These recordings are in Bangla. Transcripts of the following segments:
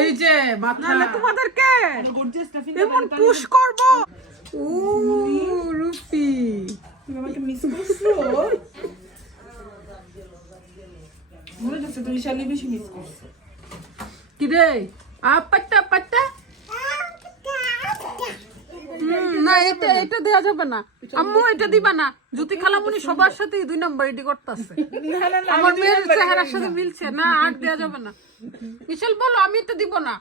এই যে মাথা না তোমাদেরকে গর্জিয়াসটা ফিল এমন পুশ করব। ও রুপি আমাকে মিস করছো মনে হচ্ছে তুমি শালি বেশি মিস করছো কি রে পাট্টা পাট্টা না এটা এটা দেয়া যাবে না আম্মু এটা দিবা না জ্যোতি খালামুনি সবার সাথে 2 নাম্বার এডি করতেছে আমার মেয়ের চেহারার সাথে মিলছে না আর দেয়া যাবে না মিশেল বলো আমি এটা দিব না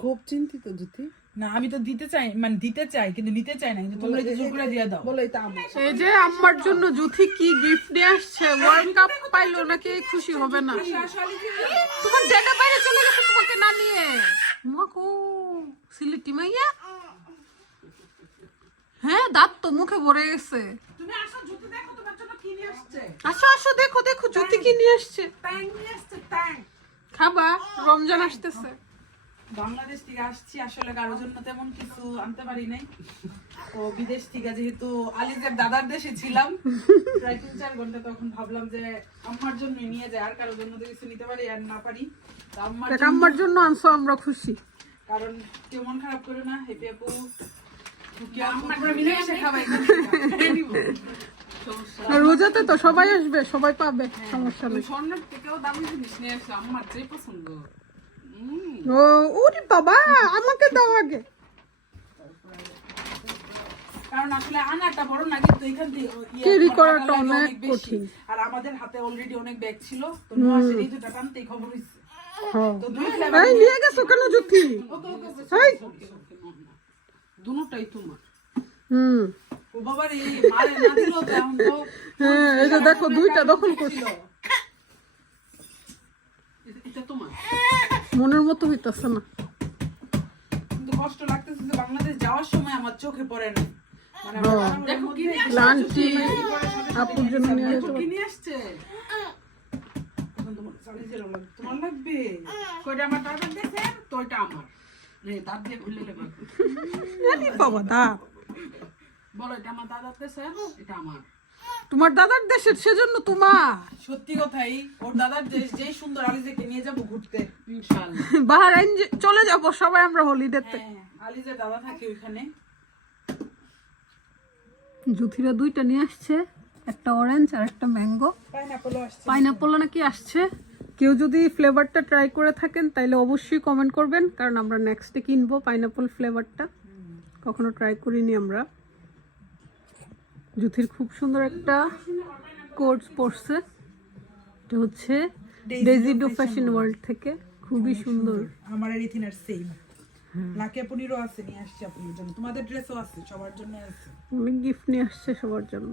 খুব চিন্তিত জ্যোতি না আমি তো দিতে চাই মানে দিতে চাই কিন্তু নিতে চাই না কিন্তু তোমরা এটা জোর করে দিয়ে দাও বলো এটা আমার এই যে আম্মার জন্য জ্যোতি কি গিফট নিয়ে আসছে ওয়ার্ল্ড কাপ পাইলো নাকি খুশি হবে না তোমার ডেটা বাইরে চলে গেছে তোমাকে না নিয়ে মাকো সিলেটি মাইয়া হ্যাঁ দাঁত তো মুখে ভরে গেছে তুমি আসো জ্যোতি দেখো তোমার জন্য কি নিয়ে আসছে আসো আসো দেখো দেখো জ্যোতি কি নিয়ে আসছে ট্যাং নিয়ে আসছে ট্যাং খাবা রমজান আসতেছে বাংলাদেশ থেকে আসছি আসলে কারোর জন্য তেমন কিছু আনতে পারি নাই তো বিদেশ থেকে যেহেতু আলিজের দাদার দেশে ছিলাম প্রায় 3-4 ঘন্টা তখন ভাবলাম যে আম্মার জন্য নিয়ে যাই আর কারোর জন্য তো কিছু নিতে পারি আর না পারি তো আম্মার জন্য আনছো আমরা খুশি কারণ কেউ মন খারাপ করে না হেপি আপু কি আমরা মিলে এসে খাবাই রোজাতে তো সবাই আসবে সবাই পাবে সমস্যা নেই স্বর্ণের থেকেও দামি জিনিস নিয়ে আসছে আমার যেই পছন্দ ও ওরে বাবা আমাকে দাও আগে কারণ আসলে আনাটা বড় না কিন্তু এখান থেকে ক্যারি করাটা অনেক কঠিন আর আমাদের হাতে অলরেডি অনেক ব্যাগ ছিল তো নোয়াশের এই দুটো টানতেই খবর হইছে তো দুই ফ্লেভার এই নিয়ে গেছো কেন জ্যোতি এই দুটোটাই তোমার হুম ও বাবা রে মারে না দিল তো এখন তো হ্যাঁ এই যে দেখো দুইটা দখল করছে এটা তোমার মনের মতো হইতাছে না কিন্তু কষ্ট লাগতেছে যে বাংলাদেশ যাওয়ার সময় আমার চোখে পড়ে না মানে দেখো কি নিয়ে আসছে লাঞ্চি আপুর জন্য নিয়ে আসো কি নিয়ে আসছে তোমার লাগবে কয়টা আমার টাকা দিয়েছে তোইটা আমার রে দাঁত দিয়ে খুলে নেবে আরে বাবা দা বলো এটা আমার দাদার দেশে এটা আমার তোমার দাদার দেশের সেজন্য তোমার সত্যি কথাই ওর দাদার দেশ যেই সুন্দর আলিজাকে নিয়ে যাবো ঘুরতে ইনশাআল্লাহ বাহরাইন চলে যাব সবাই আমরা হলিডেতে হ্যাঁ আলিজের দাদা থাকে ওইখানে জুথিরা দুইটা নিয়ে আসছে একটা অরেঞ্জ আর একটা ম্যাঙ্গো পাইনাপলও আসছে পাইনাপল নাকি আসছে কেউ যদি ফ্লেভারটা ট্রাই করে থাকেন তাহলে অবশ্যই কমেন্ট করবেন কারণ আমরা নেক্সটে কিনবো পাইনাপল ফ্লেভারটা কখনো ট্রাই করিনি আমরা জুথির খুব সুন্দর একটা কোর্স পড়ছে এটা হচ্ছে ডেজিডো ফ্যাশন ওয়ার্ল্ড থেকে খুবই সুন্দর আমার আর ইথিনার সেম লাকে পনিরও আছে নিয়ে আসছে আপনাদের জন্য তোমাদের ড্রেসও আছে সবার জন্য আছে অনেক গিফট নিয়ে আসছে সবার জন্য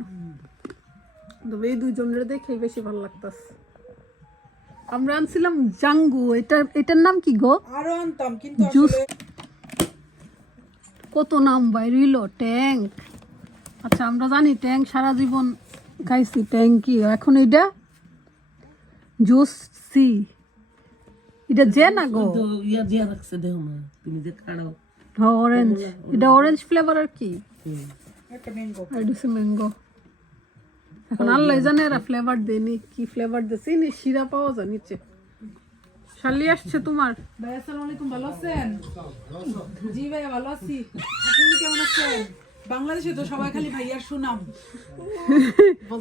তবে এই দুইজনের দেখেই বেশি ভালো লাগতেছে আমরা আনছিলাম জাঙ্গু এটার নাম কি গো আরো আনতাম কিন্তু জুস আসলে কত নাম বাইরিল ট্যাঙ্ক আচ্ছা আমরা জানি ট্যাঙ্ক সারা জীবন খাইছি ট্যাঙ্ক কি এখন এটা জুস সি এটা যে না গো ইয়া দিয়া রাখছে দেখো না তুমি যে খাড়াও অরেঞ্জ এটা অরেঞ্জ ফ্লেভার আর কি একটা ম্যাঙ্গো আর দিছে ম্যাঙ্গো এখন আল্লাহ জানে এরা ফ্লেভার দেয়নি কি ফ্লেভার দিছে নি শিরা পাওয়া যায় নিচে শালি আসছে তোমার ভাই আসসালামু আলাইকুম ভালো আছেন জি ভাই ভালো আছি আপনি কেমন আছেন বাংলাদেশে তো সবাই খালি ভাইয়ার সুনাম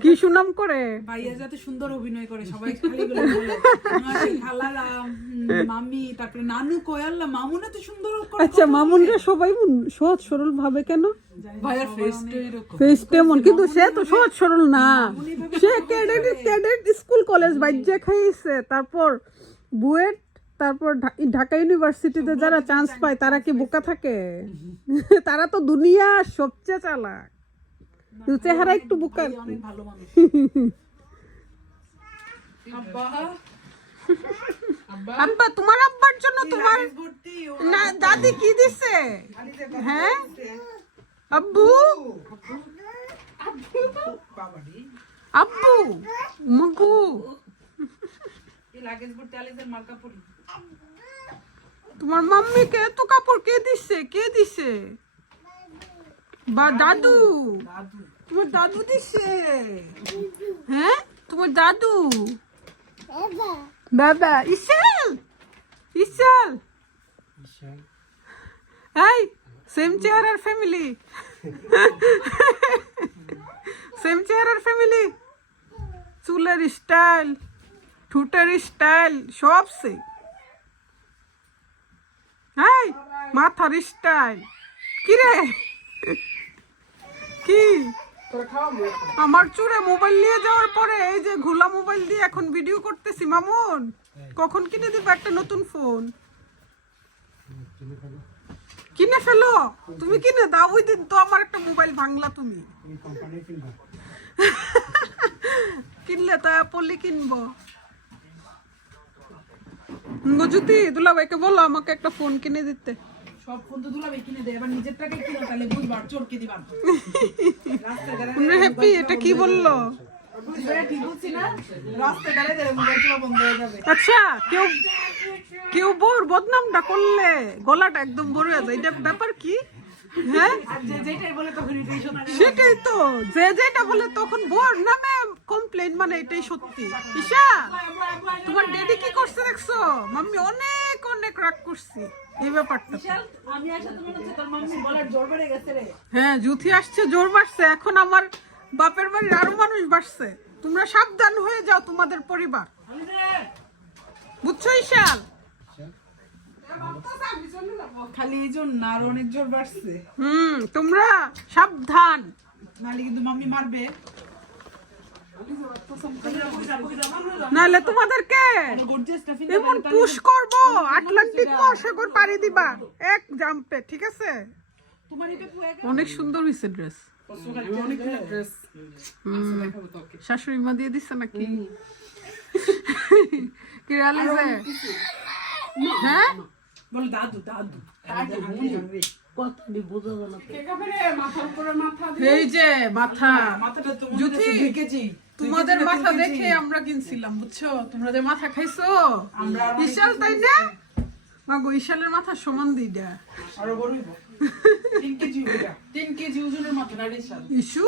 কি সুনাম করে ভাইয়া যাতে সুন্দর অভিনয় করে সবাই খালি বলে খালারা মামি তারপরে নানু কয়াল্লা মামুনা তো সুন্দর করে আচ্ছা মামুনরা সবাই সহজ সরল ভাবে কেন ভাইয়ার ফেসটা এরকম ফেস তেমন কিন্তু সে তো সহজ সরল না সে ক্যাডেট স্কুল কলেজ বাইজে খাইছে তারপর বুয়েট তারপর ঢাকা ইউনিভার্সিটিতে যারা চান্স পায় তারা কি বোকা থাকে তারা তো দুনিয়ার সবচেয়ে চালাক চেহারা একটু বোকা অনেক ভালো মানুষ আব্বা তোমার আব্বার জন্য তোমার না দাদি কি দিছে হ্যাঁ আব্বু আব্বু মগু এই লাগেজ ভর্তি আলিজের মাল কাপড় তোমার মাম্মিকে এত কাপড় কে দিছে বা দাদু তোমার দাদু দিছে হ্যাঁ তোমার দাদু বাবা ইসেল এই সেম চেহারার ফ্যামিলি, সেম চেহারার ফ্যামিলি, চুলের স্টাইল, ঠুটের স্টাইল সব সেম। এই মাথার স্টাইল কি রে, কি আমার চুরে মোবাইল নিয়ে যাওয়ার পরে এই যে ঘোলা মোবাইল দিয়ে এখন ভিডিও করতেছি। মামুন কখন কিনে দিবা একটা নতুন ফোন? কিনে ফেলো, তুমি কিনে দাও। ওই দিন তো আমার একটা মোবাইল ভাঙলা তুমি। কিনলে তো অ্যাপলই কিনবো। জ্যোতি দুলাভাইকে বলো আমাকে একটা ফোন কিনে দিতে। সব ফোন তো দুলাভাই কিনে দেয়, এবার নিজের টাকায় কিনো, তাহলে বুঝবার চোরকে দিবা। হ্যাপি এটা কি বললো? ঠিক বলছি না, রাস্তায় দাঁড়িয়ে দাঁড়িয়ে মোবাইল চলা বন্ধ হয়ে যাবে। আচ্ছা কেউ কেউ বউর বদনামটা করলে গলাটা একদম বড় হয়ে যায়, এটা ব্যাপার কি? হ্যাঁ আর যে যেটাই বলে তখন এটাই শোনা যায়। সেটাই তো, যে যেটা বলে তখন বউর নামে কমপ্লেন, মানে এটাই সত্যি। ঈশা তোমার ড্যাডি কি করছে দেখছো? মাম্মি অনেক অনেক রাগ করছি এই ব্যাপারটা। আমি আসলে তো মনে হচ্ছে তোর মাম্মি বলার জোর বেড়ে গেছে রে। হ্যাঁ জুথি আসছে, জোর বাড়ছে, এখন আমার বাপের বাড়ির আরো মানুষ বাড়ছে। তোমরা সাবধান হয়ে যাও তোমাদের পরিবার, বুঝছো ঈশাল? খালি এই জন্য আর অনেক জোর বাড়ছে, তোমরা সাবধান, নাহলে কিন্তু মাম্মি মারবে। নাহলে তোমাদেরকে এমন পুশ করবো আটলান্টিক মহাসাগর পাড়ি দিবা এক জাম্পে, ঠিক আছে? তোমার এটা অনেক সুন্দর হয়েছে ড্রেস। অনেক ড্রেস শাশুড়ি মা দিয়ে দিচ্ছে নাকি? কি রিয়ালিজে? হ্যাঁ বল দাদু দাদু কথাটি বোঝা গেল মাথার উপরে মাথা এই যে মাথা, মাথাটা তো জুথি, দেখেছি তোমাদের মাথা দেখে আমরা কিনছিলাম, বুঝছো? তোমরা যে মাথা খাইছো আমরা ঈশাল, তাই না? মাগো ঈশালের মাথা সমান দিডা আরো বড় হইব। 3 কেজি ওটা, 3 কেজি ওজনের মাথা নাড়ি শাল। ইস্যু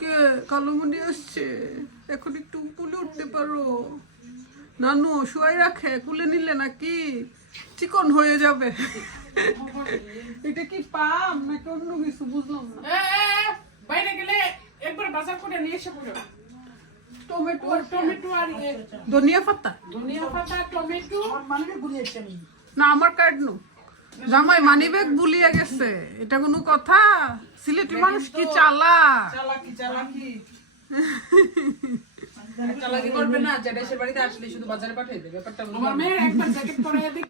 কে কালোমণি আসছে, এখন একটু কুলে উঠতে পারো। নানু শুয়াই রাখে, কুলে নিলে নাকি চিকন হয়ে যাবে। এটা কি পাম নাকি অন্য কিছু বুঝলাম না। বাইরে গেলে একবার বাজার করে নিয়ে এসে পড়ো। টমেটো টমেটো আর ধনিয়া পাতা ধনিয়া পাতা, টমেটো মানে গুলিয়েছি আমি। না আমার কার্ড নো, জামাই মানিব্যাগ ভুলিয়ে গেছে, এটা কোনো কথা? সিলেটি মানুষ কি চালাক। চালাকি চালাকি চালাকি করবে না, যেটা সে বাড়িতে আসলে শুধু বাজারে পাঠিয়ে দেবে। ব্যাপারটা আমার মেয়ের একবার জ্যাকেট পরে